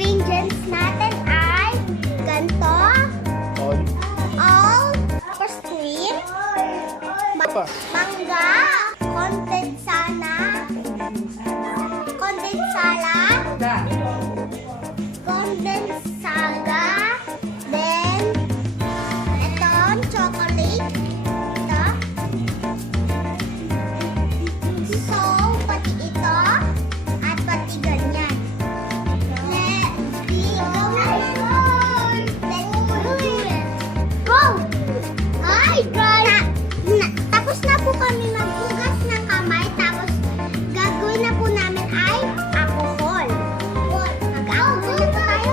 ingredients natin ay ganito, all pepper cream, mangga, kondensada, then ito, chocolate, ito. So, pati ito, at pati ganyan. Let's do it. Go! Hi, guys! Tapos na po kami maghugas ng kamay, tapos gagawin na po namin ay alcohol. Mag-alcohol na po tayo.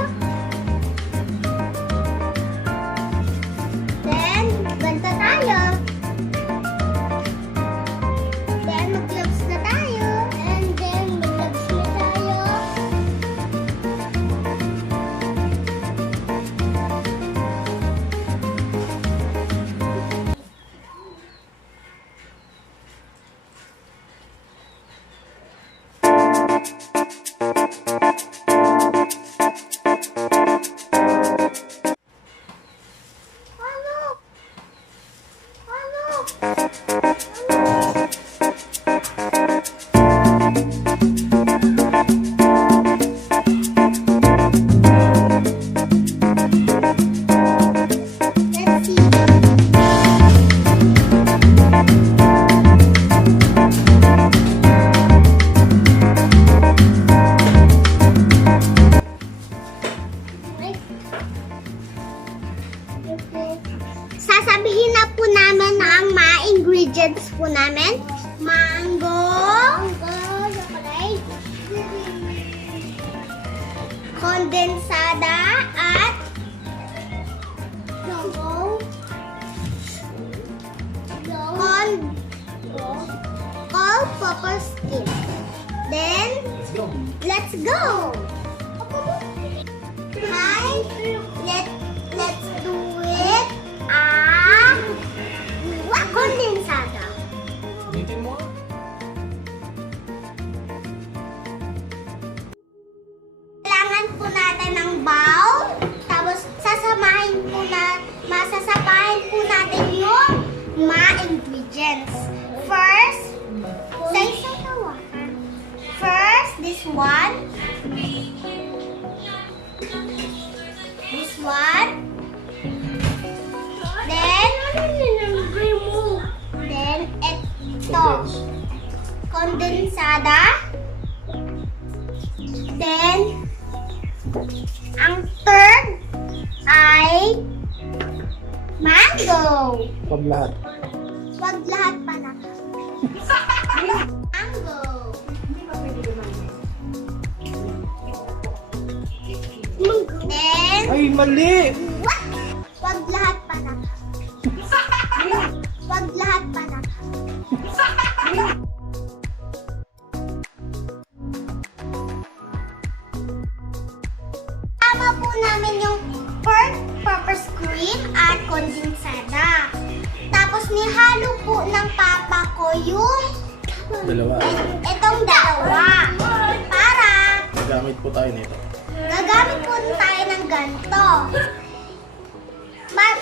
Then, ganta tayo. Then, mag-gloves na tayo. And then, mag-gloves na tayo. Ano? Let's see. Sasabihin na po namin ang mga ingredients po namin. Mango, chocolate, kondensada, at all-purpose cream. Then, let's go! Hi, let's do it. Kondensada. Kailangan po natin ng bowl. Tapos masasapahin po natin yung mga ingredients. First, this one. Then ito. Kondensada. Then, ang third ay mango. Pag lahat. Wag lahat pala. Mango. Then, Ay, mali! what? Wag lahat pala. Wag lahat pala. Tama po namin yung purpose cream at kondensada. Tapos nihalo po ng papa ko yung Dalawa. itong dalawa. Para Gamit po tayo nito. gagamit po tayo ng ganito.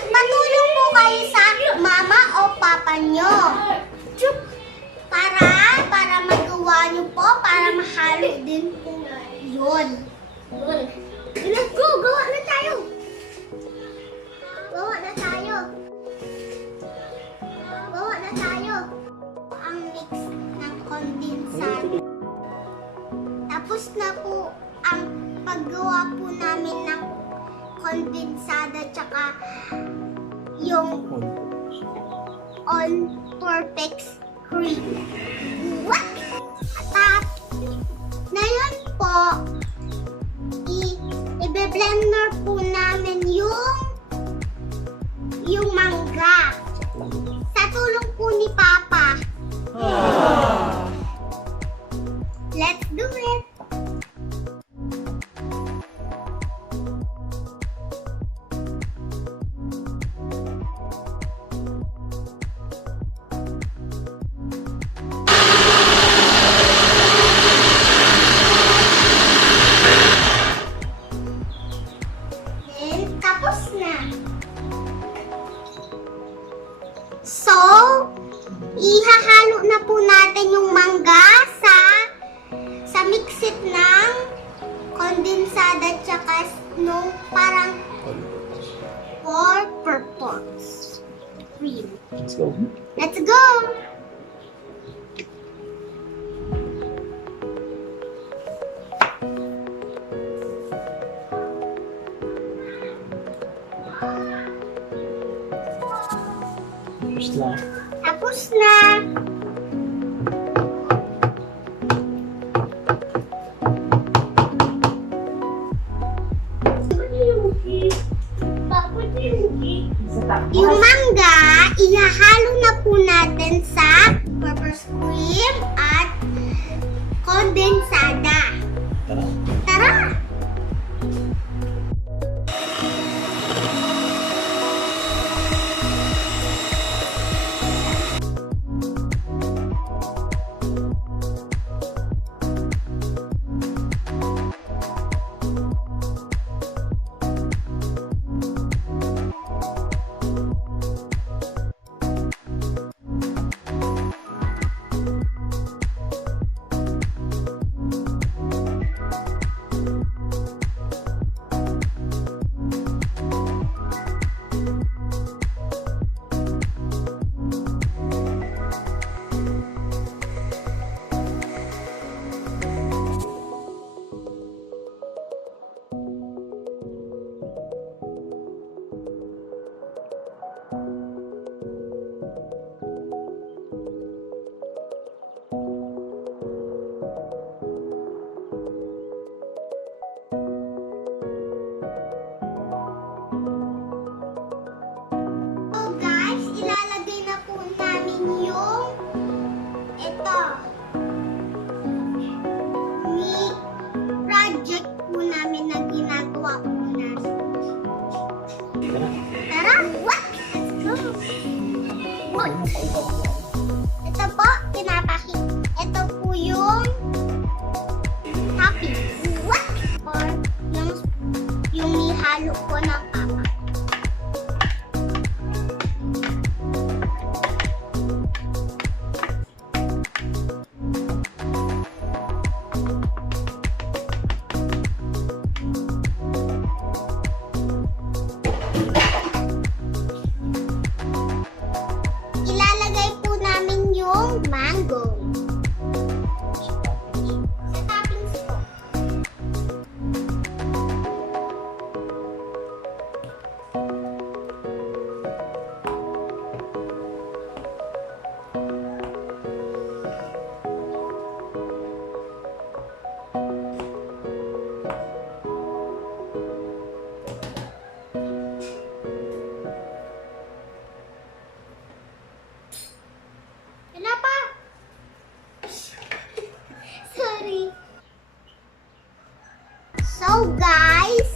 Manulong po kayo sa mama o papa nyo. Para magawa nyo po, para mahalo din po yun. Let's go! Gawa na tayo! Ang mix ng kondensada. Tapos na po ang paggawa po namin ng kondensada tsaka yung all-purpose cream. What? At ngayon po, i-blender po namin yung mangga. Sa tulong po ni Papa. Let's do it! yung parang for purpose. Green. Let's go. Let's go! First lang. Tapos na! Yung mangga, ihahalo na po natin sa purpose cream at kondensada. Tara. Tara! So guys, ilalagay na po namin yung ito. Ni project po namin na ginagawa po namin. Tara. Tara! What? Let's go! What? Ito po, ito po yung toppings. What? Or yung nihalo po ng papa. Ilalagay po namin yung mango. Sa toppings po. Wala pa. Sorry. So guys,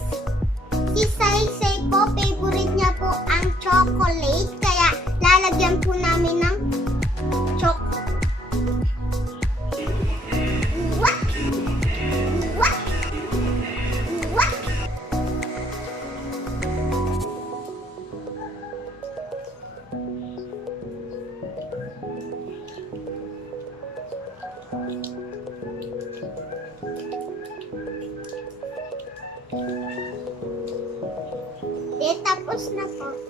si Saysay po, favorite niya po ang chocolate. Kaya lalagyan po namin ng chocolate. What? What? What? Tapos na po.